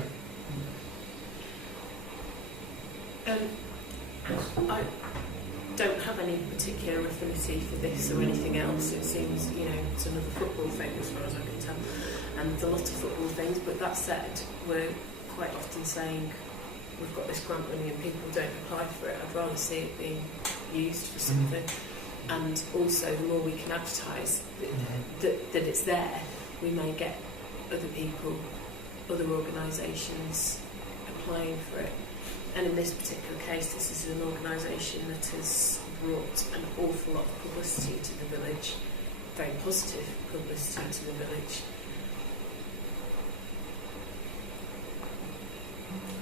I don't have any particular affinity for this or anything else. It seems, it's another football thing as far as I can tell. And there's a lot of football things, but that said, we're quite often saying we've got this grant money and people don't apply for it. I'd rather see it being used for something. And also, the more we can advertise that it's there, we may get other people, other organisations applying for it. And in this particular case, this is an organisation that has brought an awful lot of publicity to the village, very positive publicity to the village.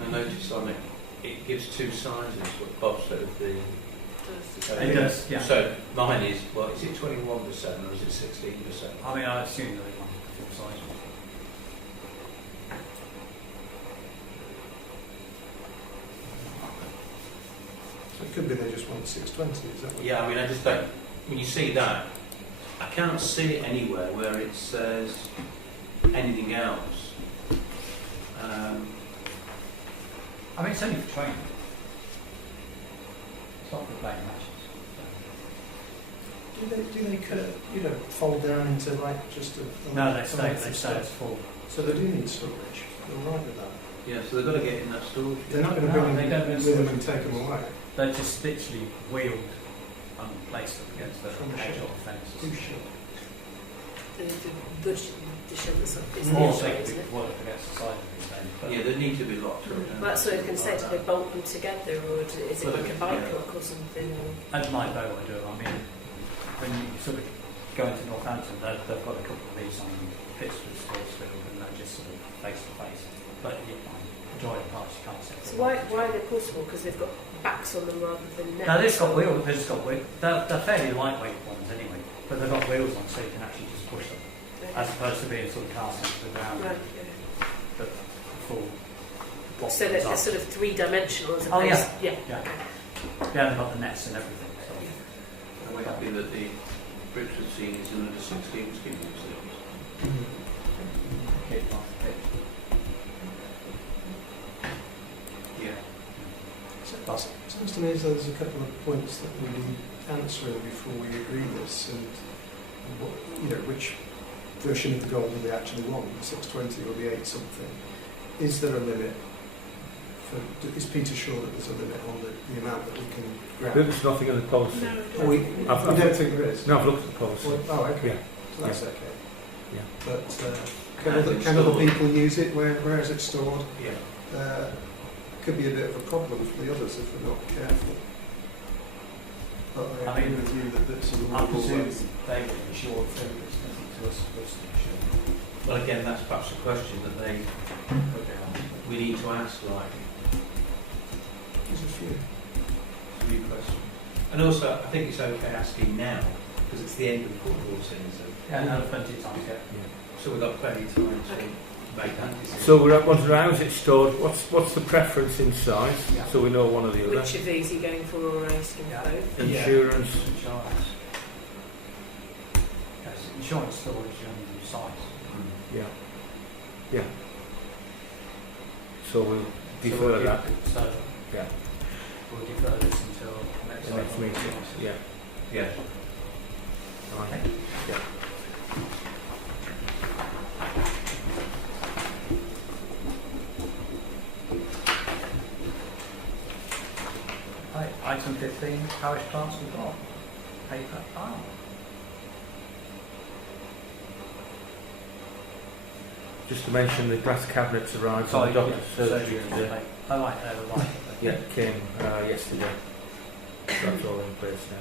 I noticed on it, it gives two sizes, what Bob said of the. It does, yeah. So mine is, well, is it 21% or is it 16%? I mean, I assume that they want full size. So it could be they just want 620, is that what? Yeah, I mean, I just don't. When you see that, I can't see it anywhere where it says anything else. I mean, it's only for training. It's not for playing matches. Do they cut, fold down into like just a... No, they say it's full. So they do need storage. They're all right with that. Yeah, so they've got to get in that storage. They're not going to No, bring they them don't with bring them and take them away. They're just literally wheeled and placed up against the From the hedge shed. or fences. Who should? The shed that's up is More the so way, if isn't it it? was against the side of the thing. But Yeah, they need to be locked up. Well, that's what I was going to say. Do they bolt them together, or is it Well, like a bike yeah. lock or something? Or? and like they would do. I mean, when you sort of go into Northampton, they've got a couple of these on pits with stores filled, and they're just sort of face to face. But you know, majority of parts you can't see. So why are they portable? Because they've got backs on them rather than necks. Now they've got wheels. They've just got wheels. They're fairly lightweight ones anyway, but they've got wheels on, so you can actually just push them, as opposed to being sort of cast into the ground. Right, yeah. But full. So they're sort of three-dimensional as Oh, opposed yeah. yeah. Yeah. Okay. Yeah, they've got the nets and everything. So. Are we happy that the Brixton scene is under 16 scheme museums? Keep off the pitch. Yeah. It seems to me as though there's a couple of points that we need answering before we agree this, and what, which version of the goal do they actually want, the 620 or the 8 something? Is there a limit? Is Peter sure that there's a limit on the amount that we can grant? There's nothing in the policy. Oh, we don't think there is? No, I've looked at the policy. Oh, okay. Yeah. So that's okay. Yeah. But can other people use it? Where is it stored? Yeah. Could be a bit of a problem for the others if we're not careful. But I agree with you that that's a I presume rule. they would be sure of it, it's nothing to us for us to be sure. Well, again, that's perhaps a question that we need to ask, like, There's a few. a few questions. And also, I think it's okay asking now, because it's the end of the football season. Yeah, no, plenty of time to get. So we've got plenty of time to make that decision. So we're up onto how is it stored? What's the preference in size? Yeah. So we know one or the other. Which of these are you going for, or are you asking Yeah. both? Insurance. Insurance. Yes, insurance storage and size. Yeah. Yeah. So we'll defer that. So Yeah. we'll defer this until next, The next meeting. Yeah. Yeah. Right. Yeah. Right, item 15, parish council got paper. Ah. Just to mention the brass cabinets arrived Sorry, on doctor's surgery surgery. today. Oh, right, right. Yeah, it came yesterday. So that's all in place now.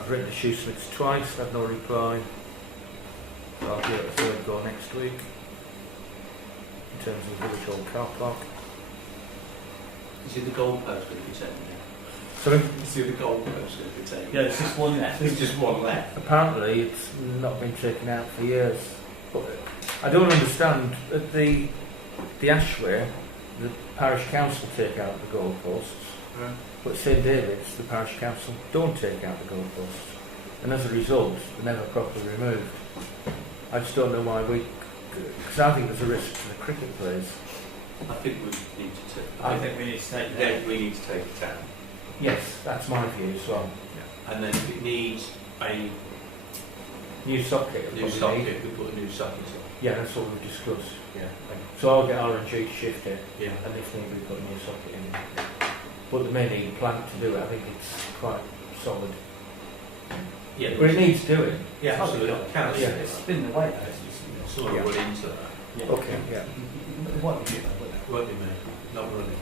I've written to Shoesmiths twice, had no reply. So I'll give it a third go next week. In terms of the village hall car park. Is it the goalpost going to be taken down? So Is it the goalpost going to be taken Yeah, it's just one left. There's just one left. apparently it's not been taken out for years. But I don't understand. At the Ashway, the parish council take out the goalposts. Right. But at St David's, the parish council don't take out the goalposts. And as a result, they're never properly removed. I just don't know why because I think there's a risk to the cricket players. I think we need to take. I think we need to take Yeah, we need to take it down. Yes, that's my view as well. And then if it needs a New socket. new probably socket, need. we put a new socket on. Yeah, that's what we've discussed. Yeah. So I'll get R&G to shift it, Yeah. and if need we put a new socket in. But they may need plant to do it. I think it's quite solid. Yeah. But it needs doing. Yeah, absolutely. Can, Yeah. It's been the way though. It's sort of run into that. Yeah. Okay, yeah. It won't be you though, will it? Won't be me. Not running.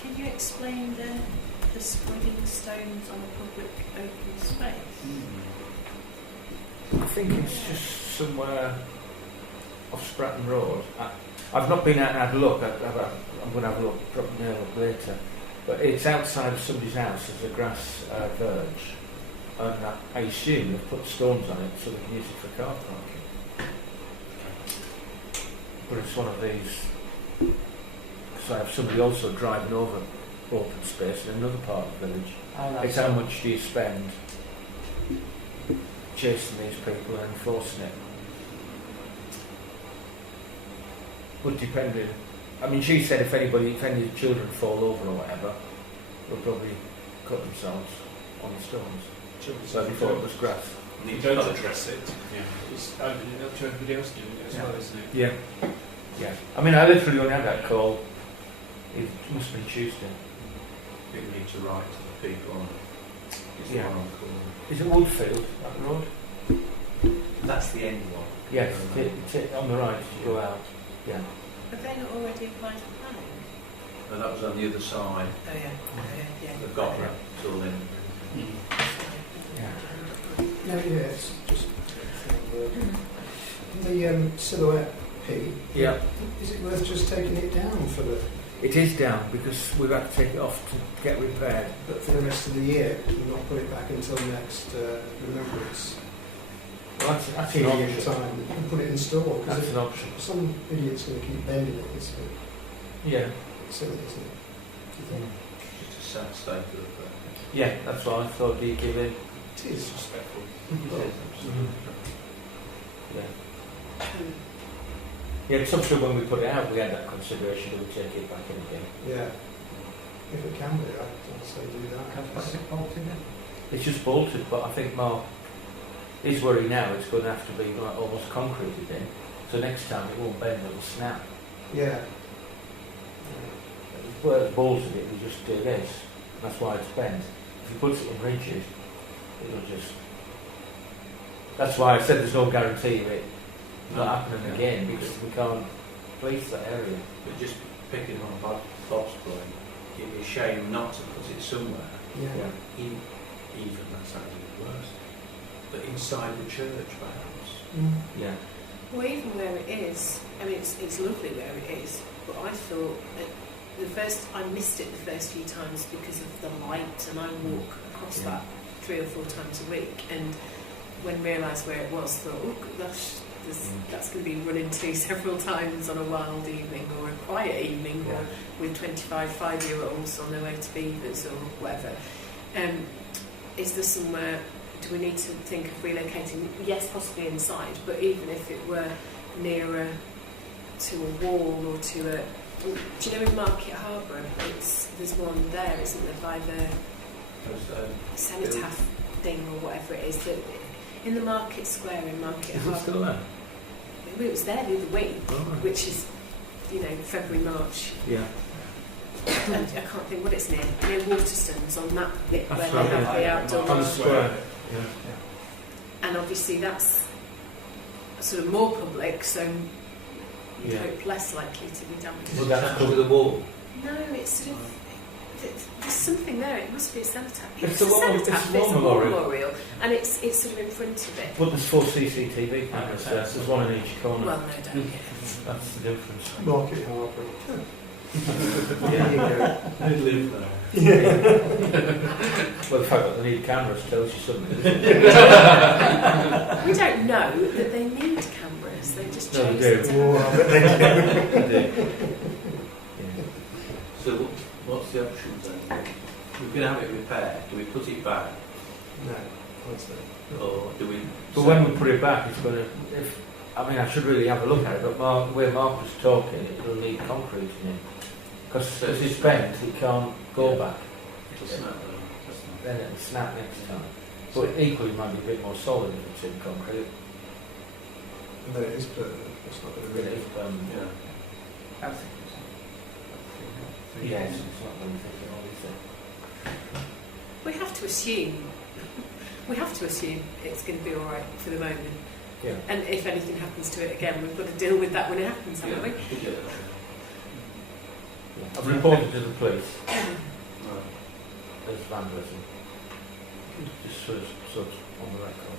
Can you explain the spreading stones on a public open space? I think it's just somewhere off Stratton Road. I've not been out and had a look. I'm going to have a look, probably look later. But it's outside of somebody's house. There's a grass verge. And I assume they've put stones on it so they can use it for car parking. But it's one of these. Because I have somebody also driving over open space in another part of the village. It's how much do you spend chasing these people and enforcing it? But depending, I mean, she said if any children fall over or whatever, they'll probably cut themselves on the stones. So they thought it was grass. You don't address it. Yeah. It's opening it up to everybody else doing it as well, isn't it? Yeah. Yeah. I mean, I literally only had that call. It must have been Tuesday. I think we need to write to the people on it's the Yeah. one on the corner. Is it Woodfield, that road? That's the end one. Yes, on the right as you go out. Yeah. Have they not already applied for planning? And that was on the other side. Oh yeah. They've got that till then. Yeah. No, yeah, it's just the silhouette P. Yeah. Is it worth just taking it down for the It is down because we've had to take it off to get repaired. but for the rest of the year and not put it back until next remembrance Well, that's an period of option. time? You can put it in store That's because an option. some idiot's going to keep bending it. It's a bit Yeah. silly, isn't it? Do you think? Just a sad state of it. Yeah, that's why I thought do you give in. It is Disrespectful. Yeah. Yeah, it's up to when we put it out, we had that consideration, do we take it back in again? Yeah. If it can be, I'd say do that. It's just bolted, but I think Mark is worried now it's going to have to be like almost concreted in, so next time it won't bend, it'll snap. Yeah. Where it's bolted it, we just do this, that's why it's bent. If you put it in rigid, it'll just... That's why I said there's no guarantee of it not happening again, because we can't police that area. But just picking on Bob's point, it'd be a shame not to put it somewhere, Yeah. even that sounds even worse, but inside the church perhaps. Yeah. Well, even where it is, I mean, it's lovely where it is, but I thought I missed it the first few times because of the light, and I walk across Yeah. that 3 or 4 times a week, and when realised where it was, thought, oh gosh, that's going to be run into several times on a wild evening or a quiet evening, Yeah. or with 25 5-year-olds on their way to Beavers or whatever. Is there somewhere, do we need to think of relocating? Yes, possibly inside, but even if it were nearer to a wall or to a... Do you know in Market Harbour, there's one there, isn't there, by the cenotaph thing or whatever it is, that in the Market Square in Market Is Harbour. it still there? It was there the other week, Oh, right. which is, February, March. Yeah. And I can't think what it's near Waterstones, on that bit That's where right, they have the outdoor. On the square. Yeah. And obviously that's sort of more public, so you'd Yeah. hope less likely to be damaged. Well, that's to the wall. No, it's sort of... There's something there. It must be a cenotaph. It's a war memorial. And it's sort of in front of it. But there's 4 CCTV cameras there. There's one in each corner. Well, no doubt. Yeah. That's the difference. Market Harbour. Yeah. I live there. Well, the fact that they need cameras tells you something. We don't know that they need cameras. They just No, chose they do. to have They do. So what's the options then? We can have it repaired. Do we put it back, No, I'd say. or do we? But when we put it back, it's going to... I should really have a look at it, but where Mark was talking, it'll need concrete in it. Because as it's bent, it can't go back. It'll snap Then it'll snap next time. But equally, it might be a bit more solid if it's in concrete. And then it is permanent. It's not going to But really... if, Yeah. I think yes, it's not going to think at all, is it? We have to assume. We have to assume it's going to be all right for the moment. Yeah. And if anything happens to it again, we've got to deal with that when it happens, haven't we? Yeah. I've reported to the police as vandalism. Just sort of on the record.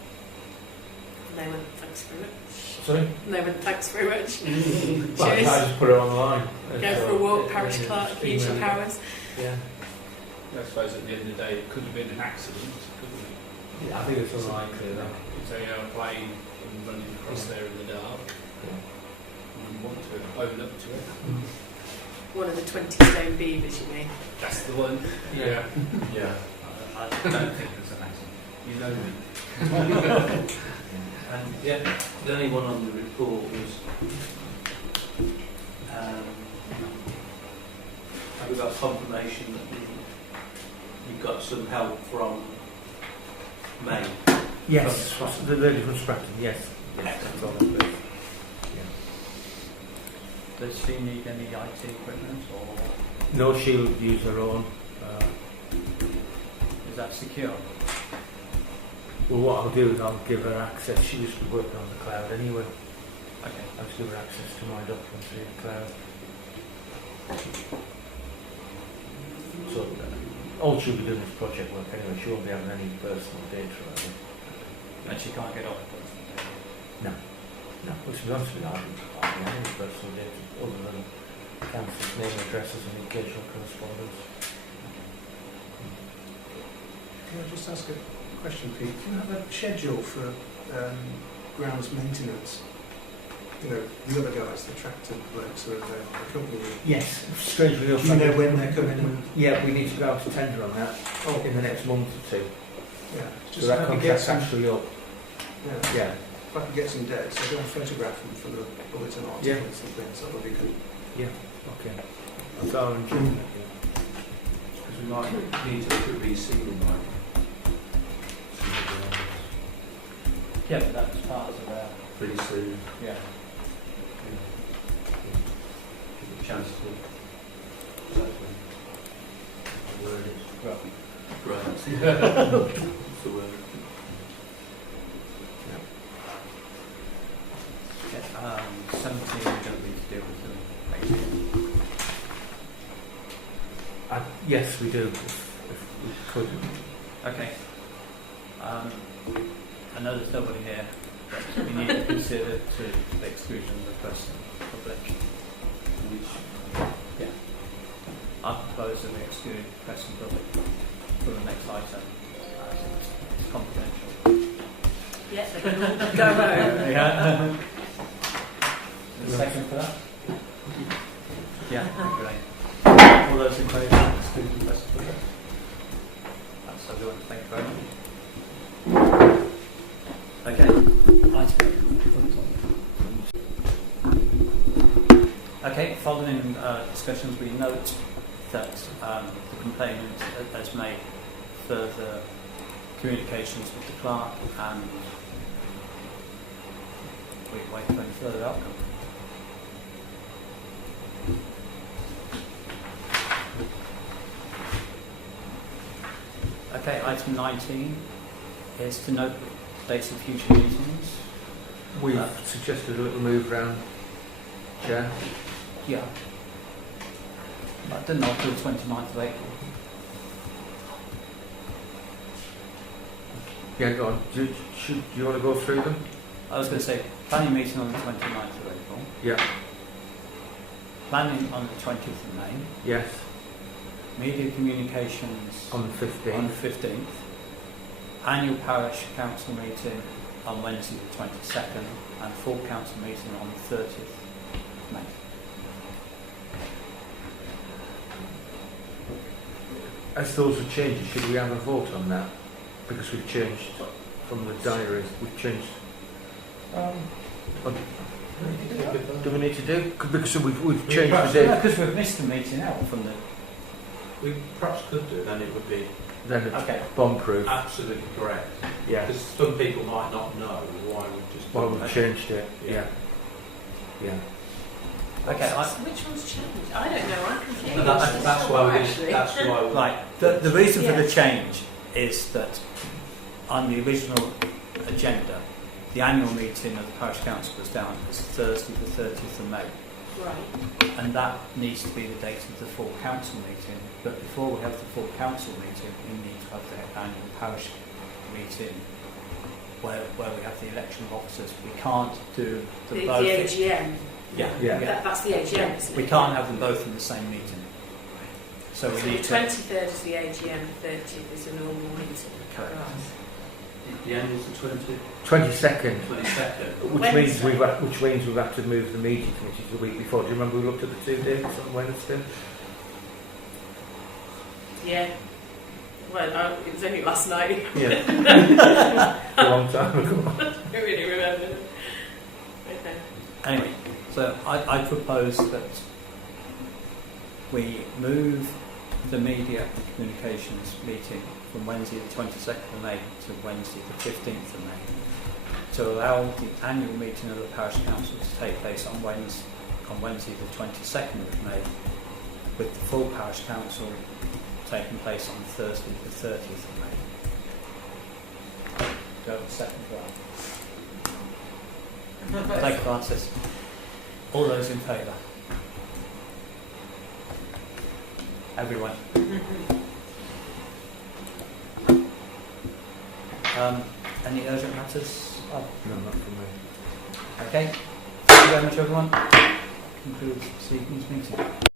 No one, thanks very much. Sorry? No one, thanks very much. Well, I Cheers. just put it online. Go for a walk, parish clerk, use your powers. Yeah. I suppose at the end of the day it could have been an accident, couldn't it? I think it's unlikely though. If they are playing and running across there in the dark, you wouldn't want to open up to it. One of the 20 stone beavers, you mean? That's the one. Yeah. Yeah. I don't think it's an accident. You know me. And yeah, the only one on the report was, have we got confirmation that you've got some help from May? Yes, the lady from Stratton, yes. Yes, that's on the list. Does she need any IT equipment, or No, she'll use her own. is that secure? Well, what I'll do is I'll give her access. She used to work on the cloud anyway. Okay. I'll just give her access to my documents in the cloud. So, all she'll be doing is project work anyway. She won't be having any personal data or anything. And she can't get off the person. No, well, to be honest with you, I haven't had any personal data other than council's name, addresses and occasional correspondence. Can I just ask a question, Pete? Do you have a schedule for grounds maintenance? You know, the other guys, the tractor blokes who are there, the company. Yes, strangely enough. Do you know when they're coming in? Yeah, we need to go out to tender on that Oh, in the next month or two. yeah. So Just that maybe get contract's some. actually up. Yeah. Yeah. If I could get some dates, I'll go and photograph them for the bulletin article Yeah. and something, so that would be good. Okay. That's our enjoyment. Because we might need to look at resealing, might we? Yeah, but that's part of their... Pretty soon. Yeah. Give a chance to word it. Well, Right. That's the word. yeah, 17 we don't need to deal with them. Yes, we do, if we could. Okay. I know there's nobody here, but we need to consider to the exclusion of the person, public. Which, Yeah. propose that we exclude press and public for the next item. It's confidential. Yeah, they can all go home. Yeah. A second for that? Yeah, great. All those in favour of excluding press and public? That's everyone. Thank you very much. Okay. Okay, following discussions, we note that the complainant has made further communications with the clerk and we wait for any further outcome. Okay, item 19 is to note dates of future meetings. We've suggested a little move round, Chair. Yeah. I didn't know till the 29th of April. Yeah, go on. Do you want to go through them? I was going to say, planning meeting on the 29th of April, Yeah. planning on the 20th of May, Yes. media communications On the 15th. on the 15th, annual parish council meeting on Wednesday the 22nd, and full council meeting on the 30th of May. As those are changes, should we have a vote on that? Because we've changed from the diaries. We've changed. Do we need to do? Because we've changed the date. Because we've missed the meeting out from the... We perhaps could do, then it would be Then it's Okay. bomb-proof. absolutely correct. Yeah. Because some people might not know why we've just Well, done we've that. changed it. Yeah. Yeah. Okay, Which one's changed? I don't know. I'm confused. And that's why we. Actually. That's why. We, right. The reason for the Yes. change is that on the original agenda, the annual meeting of the parish council was down as Thursday the 30th of May, Right. and that needs to be the date of the full council meeting. But before we have the full council meeting, we need to have the annual parish meeting where we have the election of officers. We can't do The the both. AGM. Yeah. Yeah. That's the AGM, isn't it? We can't have them both in the same meeting. So we So the need to. 23rd is the AGM, the 30th is a normal meeting. Correct. the end is the 22nd. 22nd. Which means we've had to move the meeting committee to the week before. Do you remember we looked at the 2 dates on Wednesday? Yeah. Well, it was only last night. Yeah. A long time ago. I don't really remember. Okay. Anyway, so I propose that we move the media and communications meeting from Wednesday the 22nd of May to Wednesday the 15th of May to allow the annual meeting of the parish council to take place on Wednesday the 22nd of May, with the full parish council taking place on Thursday the 30th of May. Do I have a second for that? Thank you, Francis. All those in favour? Everyone. Any urgent matters? Oh, No, not from me. okay. Thank you very much, everyone. Concludes this evening's meeting.